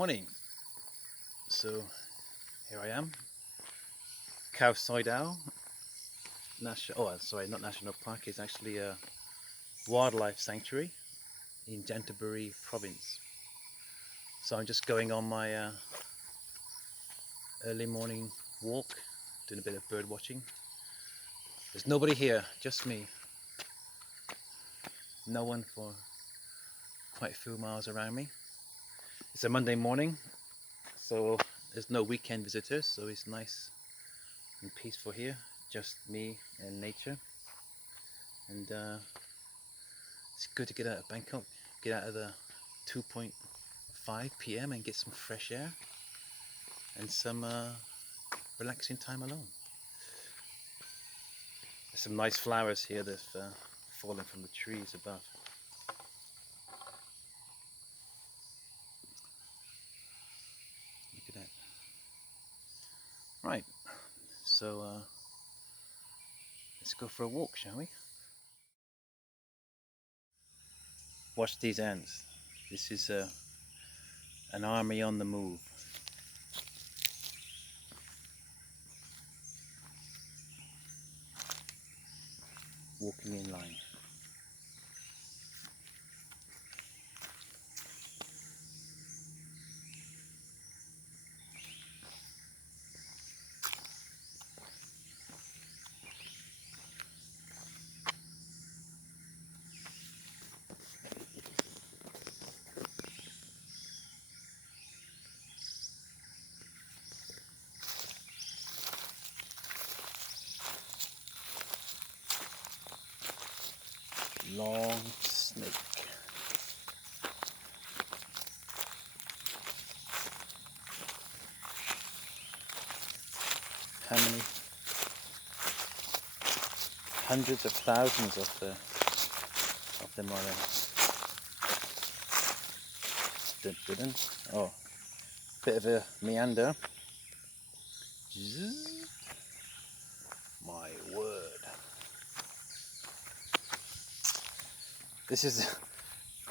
Morning. So here I am, Khao Yai National. Oh, sorry, not national park. It's actually a wildlife sanctuary in Chantaburi province. So I'm just going on my early morning walk, doing a bit of bird watching. There's nobody here, just me. No one for quite a few miles around me. It's a Monday morning, so there's no weekend visitors. So it's nice and peaceful here, just me and nature. And it's good to get out of Bangkok, get out of the 2.5 p.m. and get some fresh air and some relaxing time alone. There's some nice flowers here that have fallen from the trees above. Look at that. Right, so let's go for a walk, shall we? Watch these ants. This is an army on the move. Walking in line. Long snake. How many? Hundreds of thousands of them are there. Oh, bit of a meander. My word. This is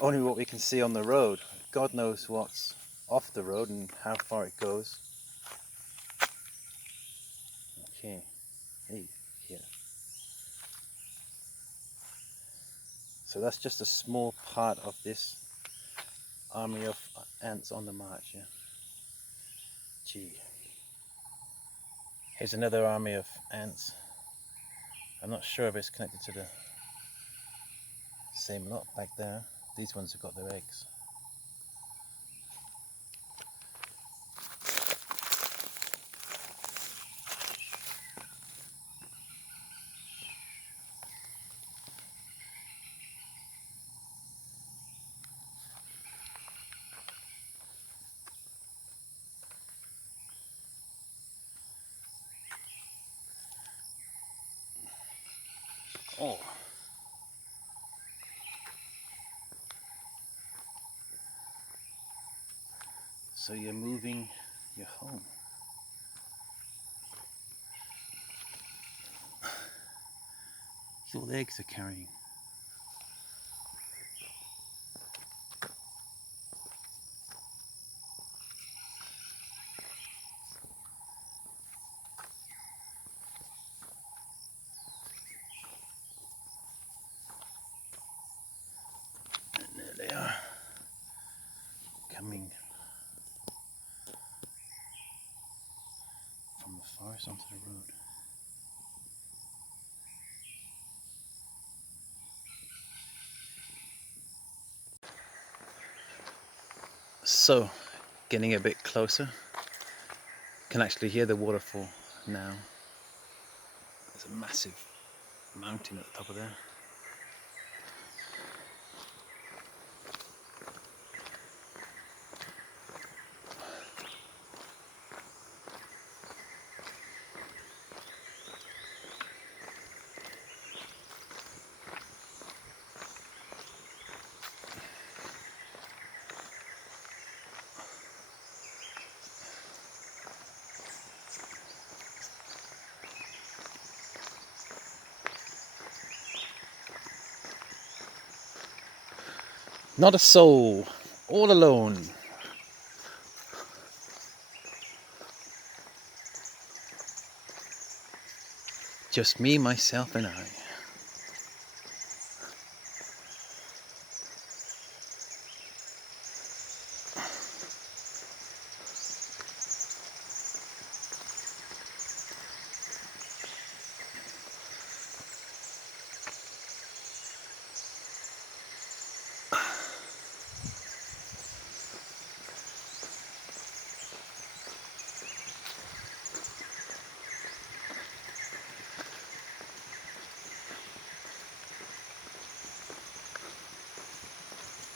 only what we can see on the road. God knows what's off the road and how far it goes. Okay, hey, here. So that's just a small part of this army of ants on the march, yeah. Gee. Here's another army of ants. I'm not sure if it's connected to the same lot back there. These ones have got their eggs. Oh. So you're moving your home. That's all the eggs are carrying. And there they are, coming from the forest onto the road. So, getting a bit closer, can actually hear the waterfall now. There's a massive mountain at the top of there. Not a soul, all alone. Just me, myself and I.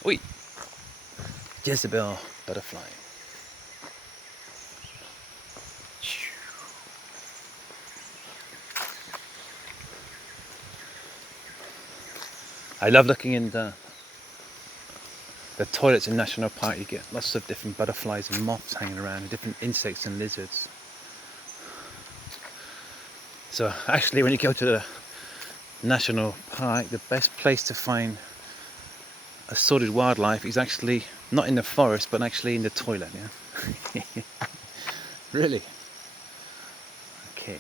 Oi! Jezebel butterfly. I love looking in the toilets in National Park. You get lots of different butterflies and moths hanging around, different insects and lizards. So actually when you go to the National Park, the best place to find assorted wildlife is actually not in the forest, but actually in the toilet. Yeah. Really? Okay.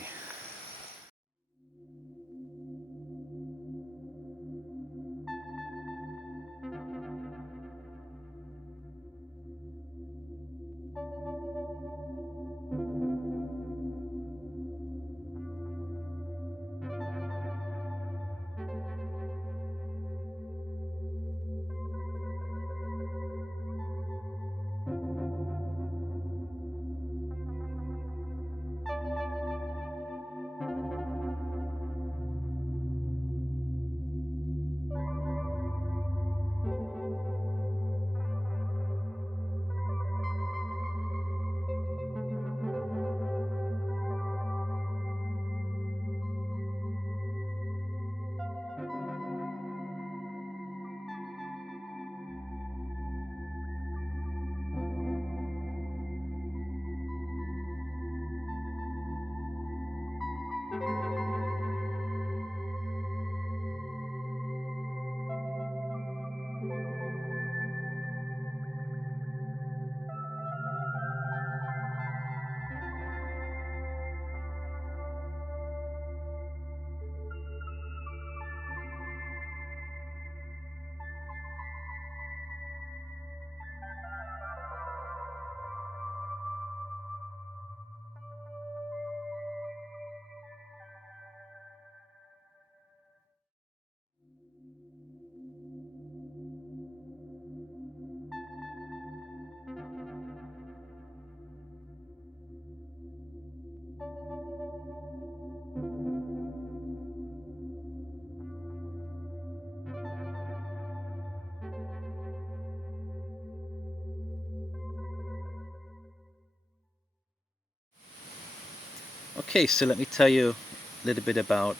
Okay, so let me tell you a little bit about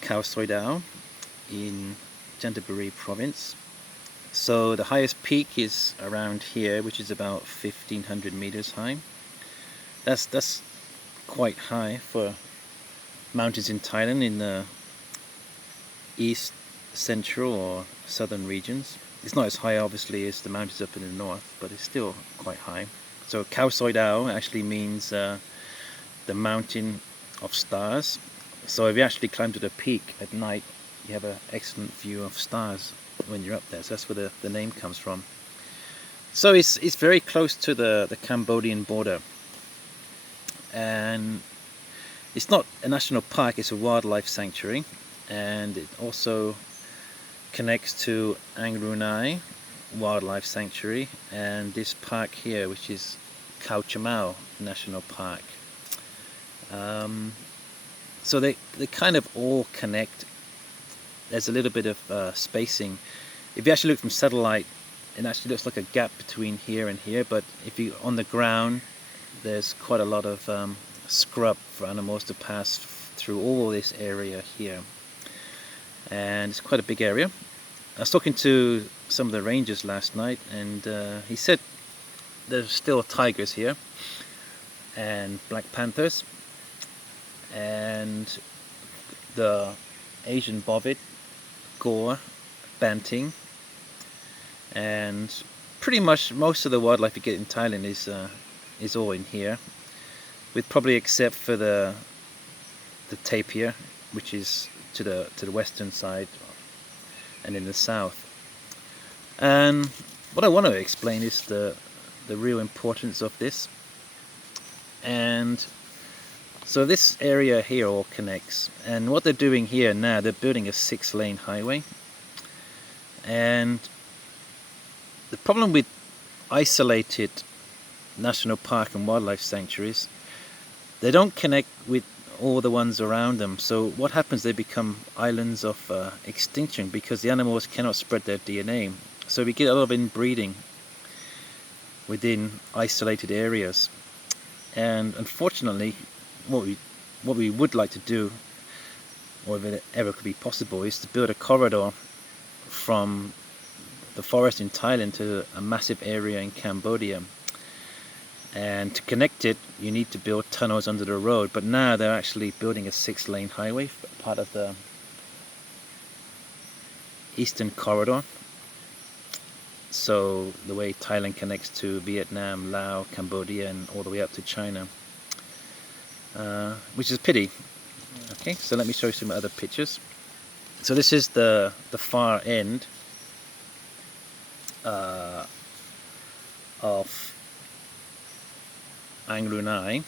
Khao Yai in Chantaburi province. So the highest peak is around here, which is about 1500 meters high. That's quite high for mountains in Thailand in the east, central or southern regions. It's not as high obviously as the mountains up in the north, but it's still quite high. So Khao Yai actually means the mountain of stars. So if you actually climb to the peak at night, you have an excellent view of stars when you're up there. So that's where the name comes from. So it's very close to the Cambodian border, and it's not a national park, it's a wildlife sanctuary, and it also connects to Angrunai Wildlife Sanctuary and this park here, which is Khao Chamao National Park. So they kind of all connect. There's a little bit of spacing. If you actually look from satellite, it actually looks like a gap between here and here, but if you on the ground, there's quite a lot of scrub for animals to pass through all this area here, and it's quite a big area. I was talking to some of the rangers last night, and he said there's still tigers here and black panthers and the Asian bovid, gore, banting, and pretty much most of the wildlife you get in Thailand is all in here, with probably except for the the tapir, which is to the western side and in the south. And what I want to explain is the real importance of this. And so this area here all connects, and what they're doing here now, they're building a 6-lane highway. And the problem with isolated national park and wildlife sanctuaries, they don't connect with all the ones around them. So what happens, they become islands of extinction because the animals cannot spread their DNA. So we get a lot of inbreeding within isolated areas. And unfortunately, what we would like to do, or if it ever could be possible, is to build a corridor from the forest in Thailand to a massive area in Cambodia. And to connect it, you need to build tunnels under the road. But now they're actually building a 6-lane highway, part of the Eastern Corridor. So the way Thailand connects to Vietnam, Laos, Cambodia, and all the way up to China, which is a pity. Okay, so let me show you some other pictures. So this is the far end of Angrunai,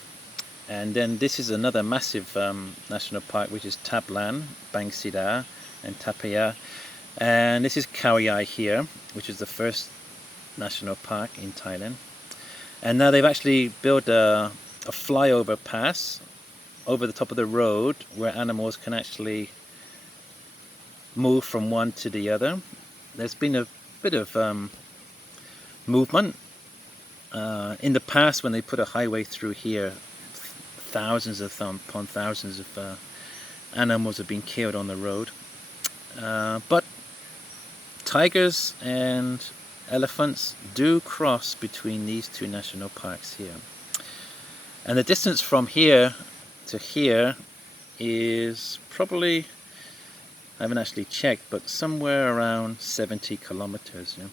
and then this is another massive national park, which is Tablan, Bang Sida, and Tapaya, and this is Khao Yai here, which is the first national park in Thailand. And now they've actually built a flyover pass over the top of the road where animals can actually move from one to the other. There's been a bit of movement. In the past, when they put a highway through here, thousands upon thousands of animals have been killed on the road. But tigers and elephants do cross between these two national parks here. And the distance from here to here is probably, I haven't actually checked, but somewhere around 70 kilometers. Yeah?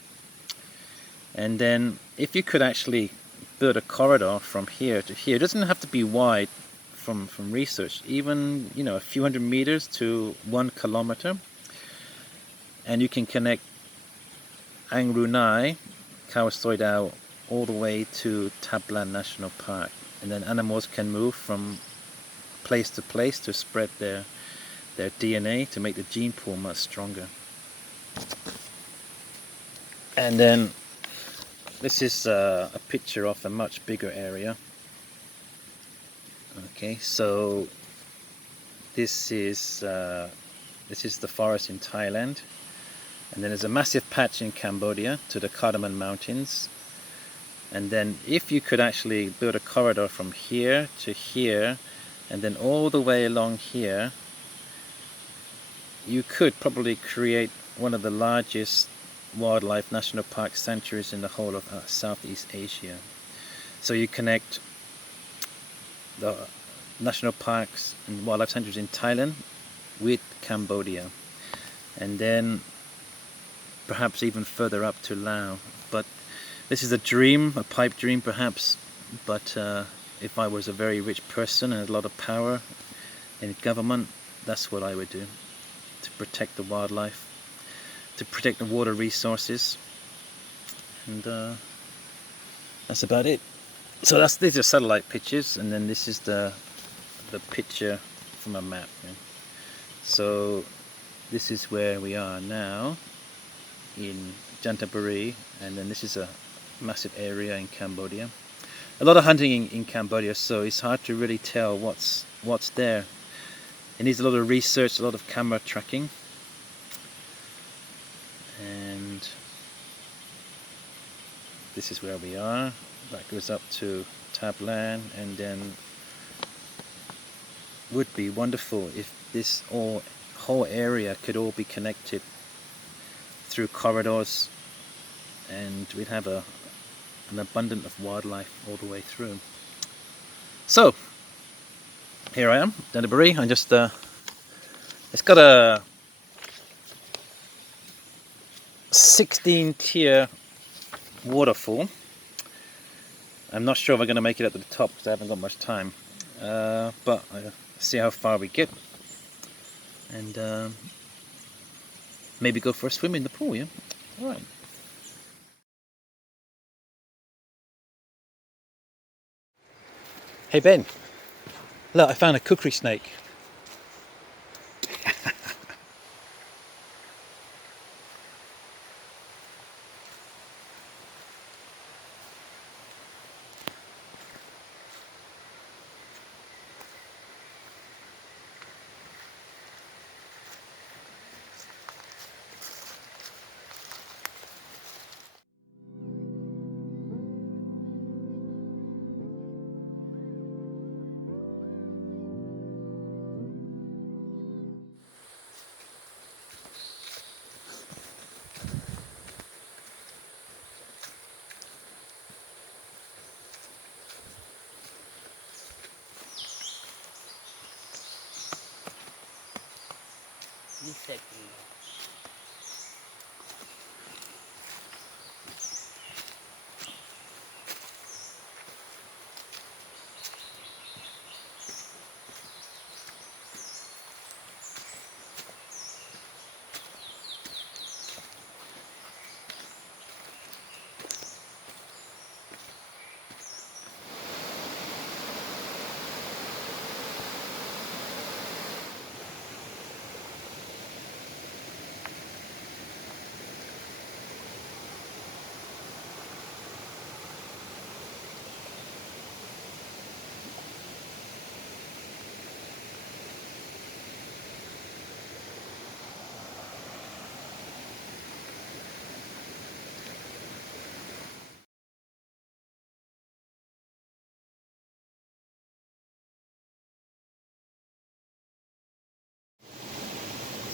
And then if you could actually build a corridor from here to here, it doesn't have to be wide from research, even a few hundred meters to 1 kilometer, and you can connect Angrunai, Khao Soi Dao, all the way to Tablan National Park, and then animals can move from place to place to spread their DNA, to make the gene pool much stronger. And then this is a picture of a much bigger area. Okay, so this is the forest in Thailand, and then there's a massive patch in Cambodia to the Cardamom Mountains. And then if you could actually build a corridor from here to here, and then all the way along here, you could probably create one of the largest wildlife national park sanctuaries in the whole of Southeast Asia. So you connect the national parks and wildlife sanctuaries in Thailand with Cambodia, and then perhaps even further up to Laos. But this is a dream, a pipe dream perhaps, but if I was a very rich person and had a lot of power in government, that's what I would do, to protect the wildlife, to protect the water resources, and that's about it. So these are satellite pictures, and then this is the picture from a map. Yeah. So this is where we are now in Chantaburi, and then this is a massive area in Cambodia. A lot of hunting in Cambodia, so it's hard to really tell what's there. It needs a lot of research, a lot of camera tracking. And this is where we are. That goes up to Tablan, and then would be wonderful if this whole area could all be connected through corridors, and we'd have an abundance of wildlife all the way through. So here I am, Chantaburi. I just it's got a 16-tier waterfall. I'm not sure if I'm going to make it up to the top because I haven't got much time, but see how far we get, and maybe go for a swim in the pool. Yeah, all right. Hey Ben, look, I found a kukri snake.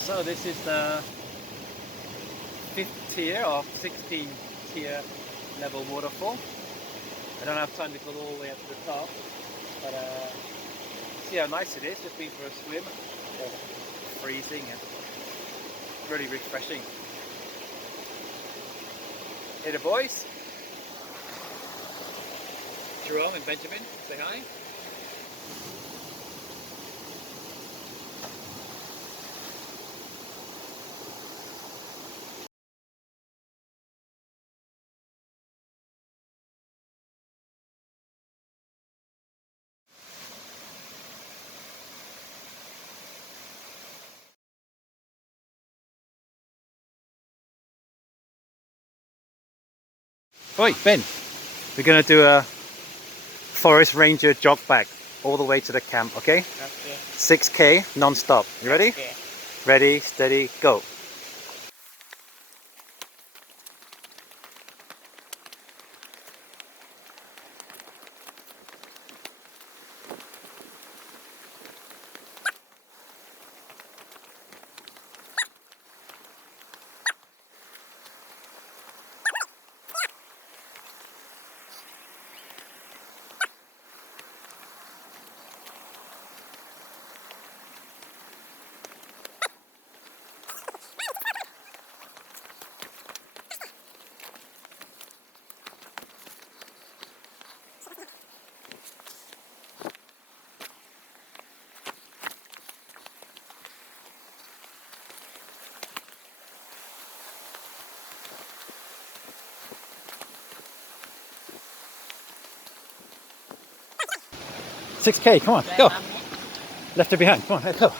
So this is the 5th tier or 16th tier level waterfall. I don't have time to go all the way up to the top, but see how nice it is. Just been for a swim. Oh, freezing and really refreshing. Hey the boys, Jerome and Benjamin, say hi. Right, Ben, we're going to do a forest ranger jog back all the way to the camp, okay? Okay. 6K non-stop. You ready? Okay. Ready, steady, go. Six K, come on, go. Left her behind, come on, let's go.